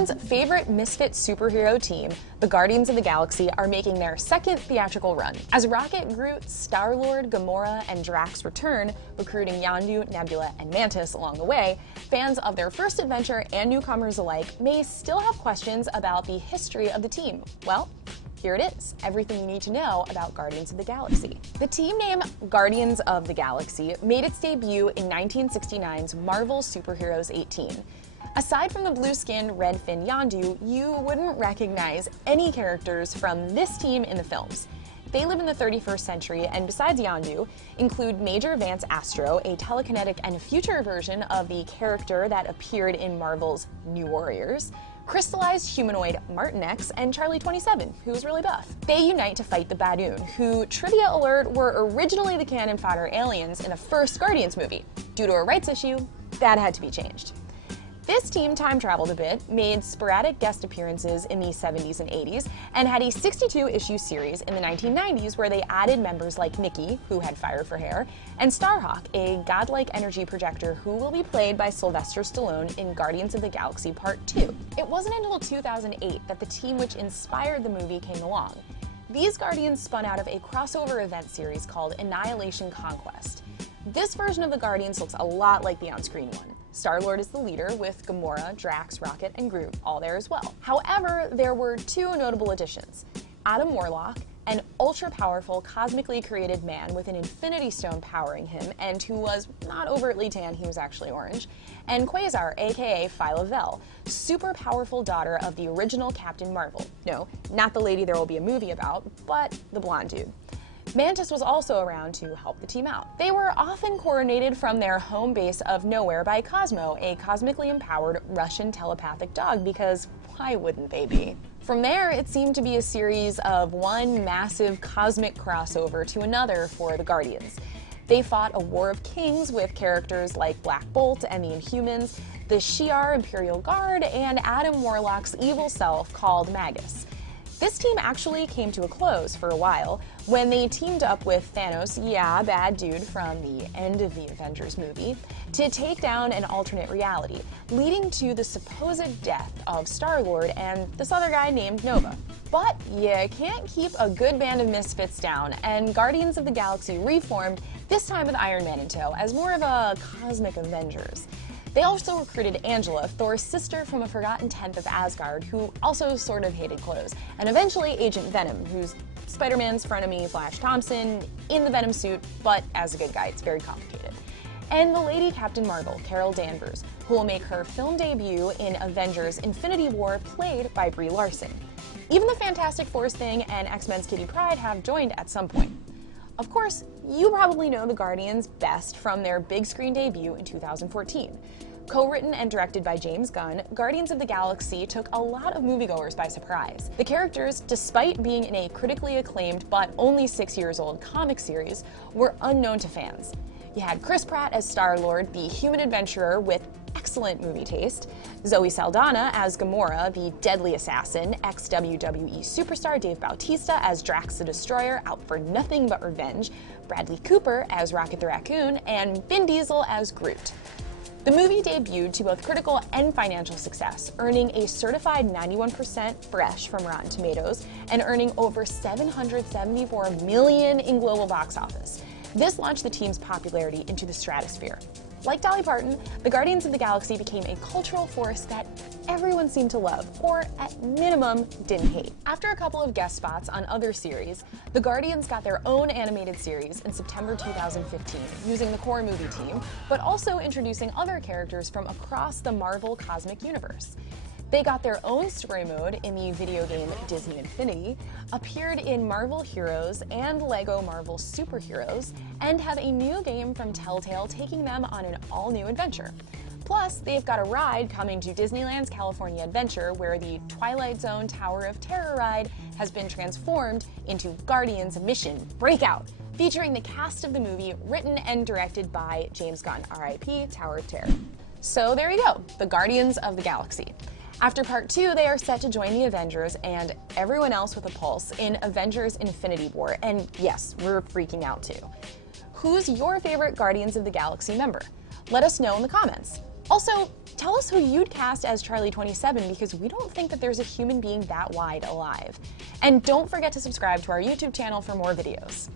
Everyone's favorite misfit superhero team, the Guardians of the Galaxy, are making their second theatrical run. As Rocket, Groot, Starlord, Gamora, and Drax return, recruiting Yondu, Nebula, and Mantis along the way, fans of their first adventure and newcomers alike may still have questions about the history of the team. Well, here it is, everything you need to know about Guardians of the Galaxy. The team name Guardians of the Galaxy made its debut in 1969's Marvel Superheroes 18. Aside from the blue-skinned, red-finned Yondu, you wouldn't recognize any characters from this team in the films. They live in the 31st century, and besides Yondu, include Major Vance Astro, a telekinetic and future version of the character that appeared in Marvel's New Warriors, crystallized humanoid Martin X, and Charlie 27, who's really buff. They unite to fight the Badoon, who, trivia alert, were originally the cannon fodder aliens in the first Guardians movie. Due to a rights issue, that had to be changed. This team time-traveled a bit, made sporadic guest appearances in the 70s and 80s, and had a 62-issue series in the 1990s where they added members like Nikki, who had fire for hair, and Starhawk, a godlike energy projector who will be played by Sylvester Stallone in Guardians of the Galaxy Part 2. It wasn't until 2008 that the team which inspired the movie came along. These Guardians spun out of a crossover event series called Annihilation Conquest. This version of the Guardians looks a lot like the on-screen one. Star-Lord is the leader, with Gamora, Drax, Rocket, and Groot all there as well. However, there were two notable additions. Adam Warlock, an ultra-powerful, cosmically created man with an Infinity Stone powering him, and who was not overtly tan, he was actually orange, and Quasar, aka Phyla Vell, super powerful daughter of the original Captain Marvel. No, not the lady there will be a movie about, but the blonde dude. Mantis was also around to help the team out. They were often coordinated from their home base of Nowhere by Cosmo, a cosmically empowered Russian telepathic dog, because why wouldn't they be? From there, it seemed to be a series of one massive cosmic crossover to another for the Guardians. They fought a war of kings with characters like Black Bolt and the Inhumans, the Shi'ar Imperial Guard, and Adam Warlock's evil self called Magus. This team actually came to a close for a while when they teamed up with Thanos, yeah, bad dude from the end of the Avengers movie, to take down an alternate reality, leading to the supposed death of Star-Lord and this other guy named Nova. But you can't keep a good band of misfits down, and Guardians of the Galaxy reformed, this time with Iron Man in tow, as more of a cosmic Avengers. They also recruited Angela, Thor's sister from a forgotten tenth of Asgard, who also sort of hated clothes, and eventually Agent Venom, who's Spider-Man's frenemy Flash Thompson in the Venom suit, but as a good guy, it's very complicated. And the Lady Captain Marvel, Carol Danvers, who will make her film debut in Avengers Infinity War, played by Brie Larson. Even the Fantastic Four's Thing and X-Men's Kitty Pryde have joined at some point. Of course, you probably know the Guardians best from their big screen debut in 2014. Co-written and directed by James Gunn, Guardians of the Galaxy took a lot of moviegoers by surprise. The characters, despite being in a critically acclaimed but only 6 years old comic series, were unknown to fans. You had Chris Pratt as Star-Lord, the human adventurer with excellent movie taste, Zoe Saldana as Gamora, the deadly assassin, ex-WWE superstar Dave Bautista as Drax the Destroyer, out for nothing but revenge, Bradley Cooper as Rocket the Raccoon, and Vin Diesel as Groot. The movie debuted to both critical and financial success, earning a certified 91% fresh from Rotten Tomatoes and earning over $774 million in global box office. This launched the team's popularity into the stratosphere. Like Dolly Parton, the Guardians of the Galaxy became a cultural force that everyone seemed to love, or at minimum, didn't hate. After a couple of guest spots on other series, the Guardians got their own animated series in September 2015, using the core movie team, but also introducing other characters from across the Marvel cosmic universe. They got their own story mode in the video game Disney Infinity, appeared in Marvel Heroes and LEGO Marvel Superheroes, and have a new game from Telltale taking them on an all-new adventure. Plus, they've got a ride coming to Disneyland's California Adventure, where the Twilight Zone Tower of Terror ride has been transformed into Guardians Mission Breakout, featuring the cast of the movie written and directed by James Gunn, RIP Tower of Terror. So there you go, the Guardians of the Galaxy. After Part 2, they are set to join the Avengers and everyone else with a pulse in Avengers Infinity War, and yes, we're freaking out too. Who's your favorite Guardians of the Galaxy member? Let us know in the comments. Also, tell us who you'd cast as Charlie 27 because we don't think that there's a human being that wide alive. And don't forget to subscribe to our YouTube channel for more videos.